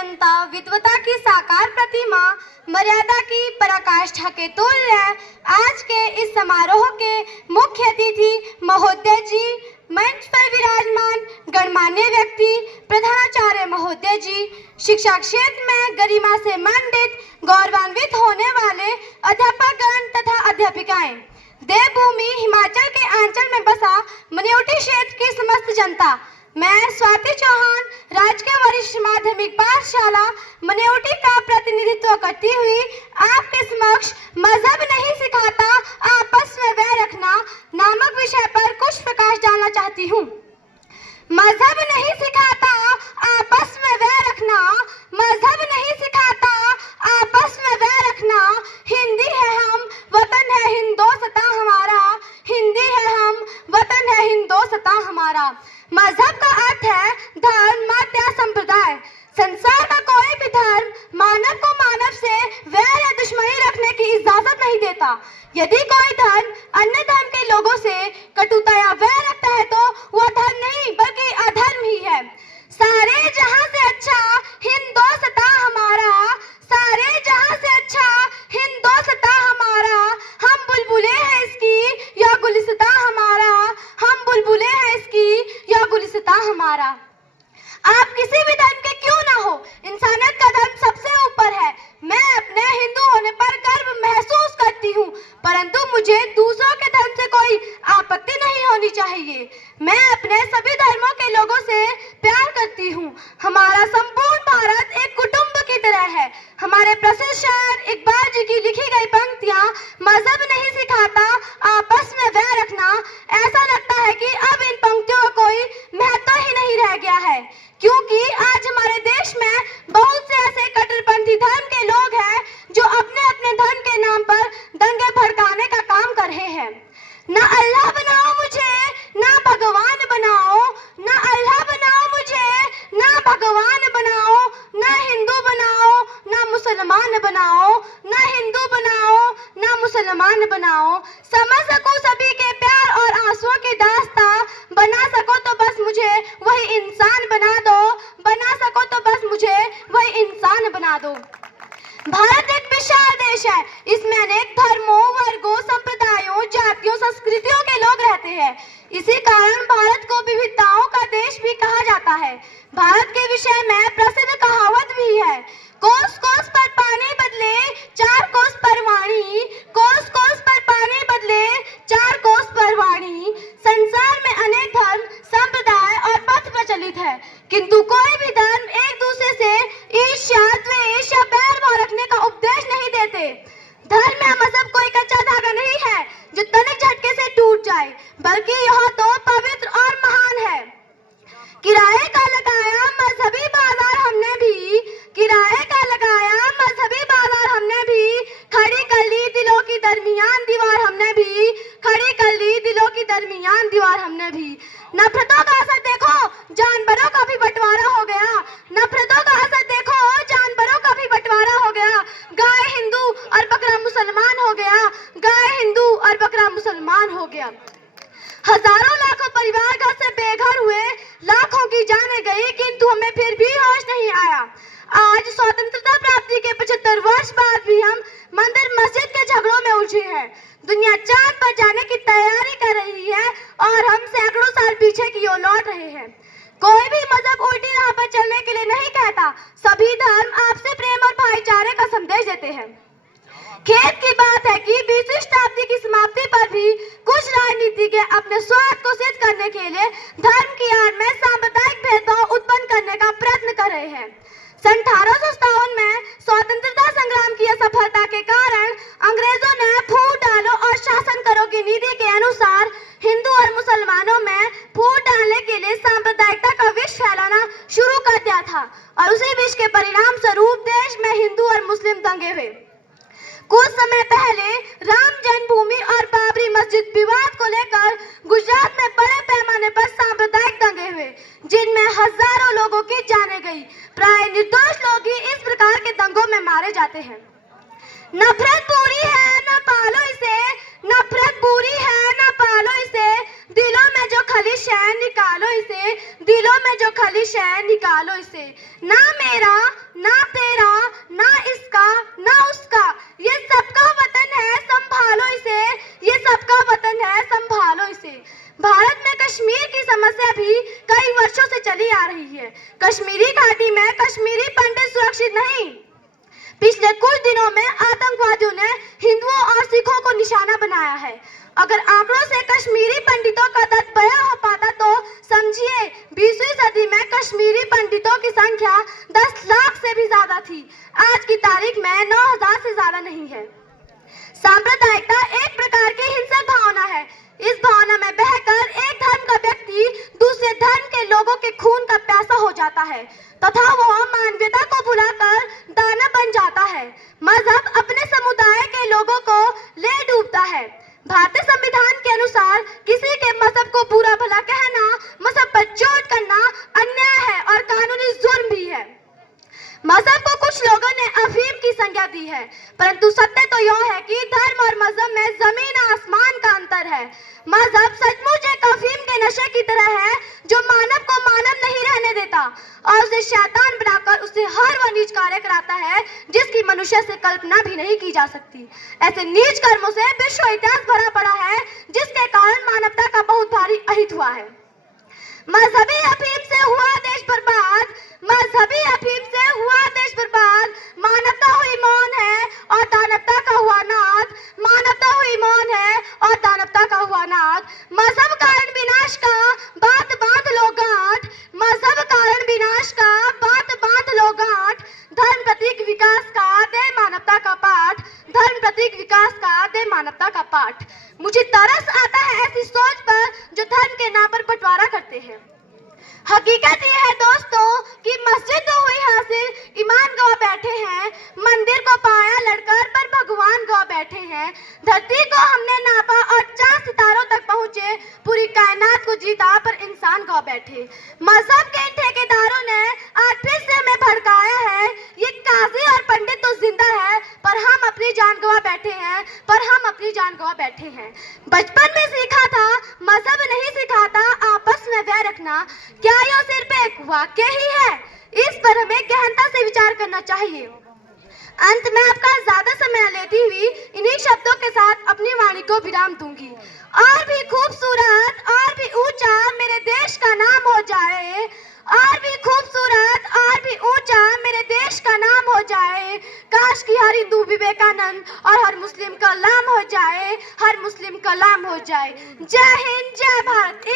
जनता विद्वता की साकार प्रतिमा, मर्यादा की पराकाष्ठा के तुल्य आज के इस समारोह के मुख्य अतिथि महोदय जी, मंच पर विराजमान गणमान्य व्यक्ति, प्रधानाचार्य महोदय जी, शिक्षा क्षेत्र में गरिमा से मंडित गौरवान्वित होने वाले अध्यापकगण तथा अध्यापिकाएं, देवभूमि हिमाचल के आंचल में बसा मनियोटी क्षेत्र की समस्त जनता, मैं स्वाति चौहान राजकीय वरिष्ठ माध्यमिक पाठशाला मनियोटी का प्रतिनिधित्व करती हुई आपके समक्ष मजहब नहीं सिखाता आपस में वैर रखना नामक विषय पर कुछ प्रकाश डालना चाहती हूँ। मजहब नहीं सिखाता आपस में वैर रखना, मजहब नहीं सिखाता आपस में वैर रखना, हिंदी है हम वतन है हिंदोस्तां हमारा, हिंदी है हम वतन है हिंदोस्तां हमारा। मजहब का अर्थ है धर्म, मत या संप्रदाय। संसार का कोई भी धर्म मानव को मानव से वैर या दुश्मनी रखने की इजाजत नहीं देता। यदि कोई धर्म अन्य धर्म के लोगों से कटुता या वैर रखता है तो वह धर्म नहीं बल्कि अधर्म ही है। सारे जहां से अच्छा हिंदोस्तां हमारा, सारे जहां से अच्छा हिंदोस्तां हमारा, हम बुलबुले हैं इसकी या गुलिस्तां हमारा, हम बुलबुले हैं इसकी या गुलिस्तां हमारा। आप किसी भी धर्म के क्यों ना हो, इंसानियत का धर्म सबसे ऊपर है। मैं अपने हिंदू होने पर गर्व महसूस करती हूँ, परंतु मुझे दूसरों के धर्म से कोई आपत्ति नहीं होनी चाहिए। मैं अपने सभी धर्मों के लोगों से प्यार करती हूँ। हमारा संपूर्ण भारत एक कुटुंब की तरह है। हमारे प्रसिद्ध शायर इकबाल जी की लिखी गई पंक्तियाँ, मजहब नहीं सिखाता आपस में वैर रखना, ऐसा लगता है कि अब इन पंक्तियों का कोई महत्व ही नहीं रह गया है, क्योंकि आज हमारे देश में बहुत से ऐसे कट्टरपंथी धर्म के लोग हैं जो अपने अपने धर्म के नाम पर दंगे भड़काने का काम कर रहे हैं। ना अल्लाह बनाओ मुझे, ना भगवान बनाओ, ना अल्लाह बनाओ मुझे, ना भगवान बनाओ, ना हिंदू बनाओ, ना मुसलमान बनाओ, ना हिंदू बनाओ, ना मुसलमान बनाओ। समझ सकूं सभी के प्यार और आंसुओं की दास्तां, बना सको तो बस मुझे वही इंसान बना दो, बना सको तो बस मुझे वही इंसान बना दो। भारत एक विशाल देश है, इसमें अनेक धर्मों, वर्गों, संप्रदायों, जातियों, संस्कृतियों के लोग रहते हैं। इसी कारण भारत को विविधताओं का देश भी कहा जाता है। भारत के विषय में प्रसिद्ध कहावत भी है, कोस कोस पर पानी बदले चार कोस पर वाणी, कोस कोस पर पानी बदले चार कोस पर वाणी। संसार में अनेक धर्म, संप्रदाय और पथ प्रचलित है, किंतु कोई भी धर्म एक दूसरे से ईर्ष्या, द्वेष या बैरभाव रखने का उपदेश नहीं देते। धर्म या मजहब कोई कच्चा धागा नहीं है जो तनिक झटके से टूट जाए, बल्कि यह तो पवित्र और महान है। किराए का लगाया मजहबी बाजार हमने भी, किराए का लगाया मजहबी बाजार हमने भी, खड़ी कर ली दिलों की दरमियान दीवार हमने भी, खड़ी कर ली दिलों की दरमियान दीवार हमने भी। नफरतों का असर देखो, जानवरों का भी बंटवारा हो गया, नफरतों का असर देखो, जानवरों का भी बंटवारा हो गया। गाय हिंदू और बकरा मुसलमान हो गया, गाय हिंदू और बकरा मुसलमान हो गया। हजारों लाखों परिवार घर से बेघर हुए, लाखों की जानें गई, किंतु हमें फिर भी होश नहीं आया। आज स्वतंत्रता प्राप्ति के 75 वर्ष बाद भी हम मंदिर मस्जिद के झगड़ों में उलझे हैं। दुनिया चांद पर जाने की तैयारी कर रही है और हम सैकड़ों साल पीछे की ओर लौट रहे हैं। कोई भी मजहब उल्टी राह पर चलने के लिए नहीं कहता, सभी धर्म आपसे प्रेम और भाईचारे का संदेश देते हैं। खेद की बात है कि 20वीं शताब्दी की समाप्ति पर भी कुछ राजनीतिज्ञ अपने स्वार्थ को सिद्ध करने के लिए धर्म की आड़ में सांप्रदायिक भेदभाव उत्पन्न करने का प्रयत्न कर रहे हैं। सन 1857 में स्वतंत्रता संग्राम की असफलता के कारण अंग्रेजों ने फूट डालो और शासन करो की नीति के अनुसार हिंदू और मुसलमानों में फूट डालने के लिए सांप्रदायिकता का विष फैलाना शुरू कर दिया था और उसी विष के परिणाम स्वरूप देश में हिंदू और मुस्लिम दंगे हुए। कुछ समय पहले राम जन्मभूमि और बाबरी मस्जिद विवाद को लेकर गुजरात में बड़े पैमाने पर सांप्रदायिक दंगे हुए, जिनमें हजारों लोगों की जानें गई। प्राय निर्दोष लोग ही इस प्रकार के दंगों में मारे जाते हैं। नफरत बुरी है न पालो इसे, नफरत बुरी है न पालो इसे, दिलों में जो खलिश है निकालो इसे, दिलों दिलों में जो खलिश है निकालो इसे, ना मेरा ना तेरा ना इसका ना उसका, ये सबका वतन है संभालो इसे, ये सबका वतन है संभालो इसे। भारत में कश्मीर की समस्या भी कई वर्षों से चली आ रही है। कश्मीरी घाटी में कश्मीरी पंडित सुरक्षित नहीं। पिछले कुछ दिनों में आतंकवादियों ने हिंदुओं और सिखों को निशाना बनाया है। अगर आंकड़ों से कश्मीरी पंडितों का दर्द बयां हो पाता तो समझिए 20वीं सदी में कश्मीरी पंडितों की संख्या 10 लाख से भी ज्यादा थी। आज की तारीख में 9,000 से ज्यादा नहीं है। सांप्रदायिकता एक प्रकार की हिंसक भावना है। इस भावना में बहकर एक धर्म का व्यक्ति दूसरे धर्म के लोगों के खून का प्यासा हो जाता है तथा वह मानवता को भुलाकर दानव बन जाता है। मजहब अपने समुदाय के लोगों को ले डूबता है। भारतीय संविधान के अनुसार किसी के मजहब को बुरा भला कहना, मजहब पर चोट करना अन्याय है और कानूनी जुर्म भी है। मजहब को कुछ लोगों ने अफीम की संज्ञा दी है, परंतु सत्य तो यह है कि धर्म और मजहब में जमीन आसमान का अंतर है। मजहब सचमुच एक अफीम के नशे की तरह है जो मानव को मानव नहीं रहने देता और उसे शैतान बनाकर उसे हर वह नीच कार्य कराता है जिसकी मनुष्य से कल्पना भी नहीं की जा सकती। ऐसे नीच कर्मों से विश्व इतिहास भरा पड़ा है जिसके कारण मानवता का बहुत भारी अहित हुआ है। मजहबी अफीम से हुआ देश बर्बाद, मजहबी अफीम से हुआ देश बर्बाद। मानवता हुई मौन है और दानवता का हुआ नाद, मानवता हुई मौन है और दानवता का हुआ नाद। मजहब कारण विनाश का बात बांध लो गांठ, मजहब कारण विनाश का बात बांध लो गांठ। धर्म प्रतीक विकास का दे मानवता का पाठ, धर्म प्रतीक विकास का दे मानवता का पाठ। मुझे तरस आता है ऐसी सोच पर जो धर्म के नाम पर बंटवारा करते हैं। हकीकत यह है दोस्तों कि मस्जिद तो हुई हासिल, ईमान गवा बैठे हैं। मंदिर को पाया लड़कर पर भगवान गवा बैठे हैं। धरती को हमने नापा और चांद सितारों तक पहुंचे, पूरी कायनात को जीता पर इंसान गवा बैठे। मजहब के इन ठेकेदारों ने आज फिर से हमें भड़काया है। ये काजी और पंडित तो जिंदा है पर हम अपनी जान गवा बैठे हैं, पर हम अपनी जान गवा बैठे हैं। बचपन में सीखा था मजहब नहीं सिखाता आपस में वैर रखना, क्या यह सिर्फ एक वाक्य ही है? इस पर हमें गहनता से विचार करना चाहिए। अंत में आपका ज्यादा समय लेती हुई इन्हीं शब्दों के साथ अपनी वाणी को विराम दूंगी। और भी खूबसूरत और भी ऊंचा मेरे देश का नाम हो जाए, और भी खूबसूरत और भी ऊंचा मेरे देश का नाम हो जाए। काश कि हर हिंदू विवेकानंद और हर मुस्लिम कलाम हो जाए, हर मुस्लिम कलाम हो जाए। जय हिंद, जय भारत।